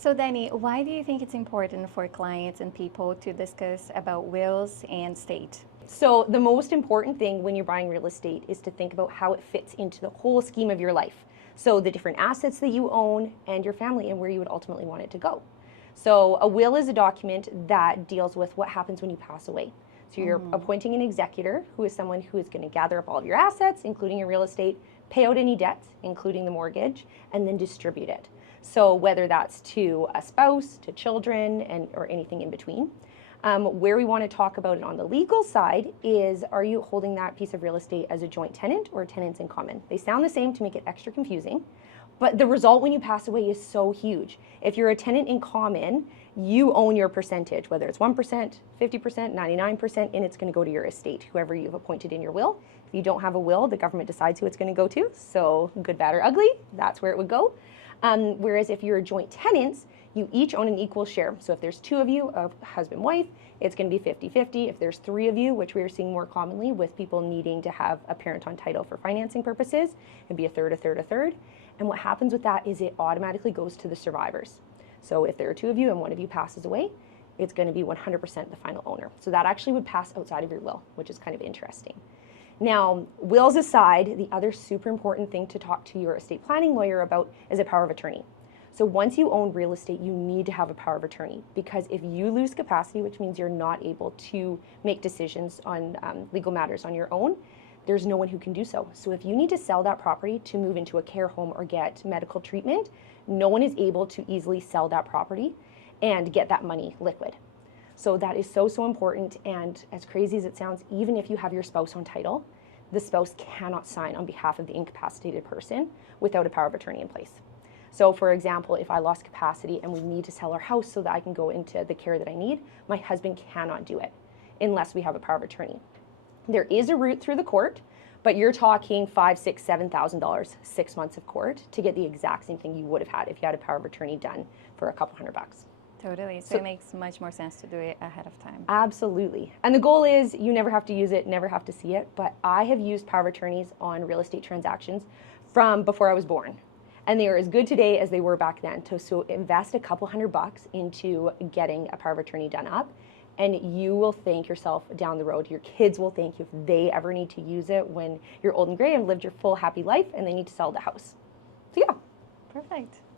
So Danny, why do you think it's important for clients and people to discuss about wills and state? So the most important thing when you're buying real estate is to think about how it fits into the whole scheme of your life. So the different assets that you own and your family and where you would ultimately want it to go. So a will is a document that deals with what happens when you pass away. So you're appointing an executor who is someone who is going to gather up all of your assets, including your real estate, pay out any debts, including the mortgage, and then distribute it. So whether that's to a spouse, to children, or anything in between. Where we want to talk about it on the legal side is, are you holding that piece of real estate as a joint tenant or tenants in common? They sound the same to make it extra confusing, but the result when you pass away is so huge. If you're a tenant in common, you own your percentage, whether it's 1%, 50%, 99%, and it's going to go to your estate, whoever you've appointed in your will. If you don't have a will, the government decides who it's going to go to. So good, bad, or ugly, that's where it would go. Whereas if you're joint tenants, you each own an equal share. So if there's two of you, a husband, wife, it's going to be 50-50. If there's three of you, which we are seeing more commonly with people needing to have a parent on title for financing purposes, it'd be a third, a third, a third. And what happens with that is it automatically goes to the survivors. So if there are two of you and one of you passes away, it's going to be 100% the final owner. So that actually would pass outside of your will, which is kind of interesting. Now, wills aside, the other super important thing to talk to your estate planning lawyer about is a power of attorney. So once you own real estate, you need to have a power of attorney, because if you lose capacity, which means you're not able to make decisions on legal matters on your own, there's no one who can do so. So if you need to sell that property to move into a care home or get medical treatment, no one is able to easily sell that property and get that money liquid. So that is so, so important. And as crazy as it sounds, even if you have your spouse on title, the spouse cannot sign on behalf of the incapacitated person without a power of attorney in place. So for example, if I lost capacity and we need to sell our house so that I can go into the care that I need, my husband cannot do it unless we have a power of attorney. There is a route through the court, but you're talking $5,000, $6,000, $7,000, 6 months of court to get the exact same thing you would have had if you had a power of attorney done for a couple $100. Totally. So it makes much more sense to do it ahead of time. Absolutely. And the goal is you never have to use it, never have to see it. But I have used power of attorneys on real estate transactions from before I was born. And they are as good today as they were back then. So invest a couple $100 into getting a power of attorney done up, and you will thank yourself down the road. Your kids will thank you if they ever need to use it when you're old and gray and lived your full happy life and they need to sell the house. So yeah. Perfect.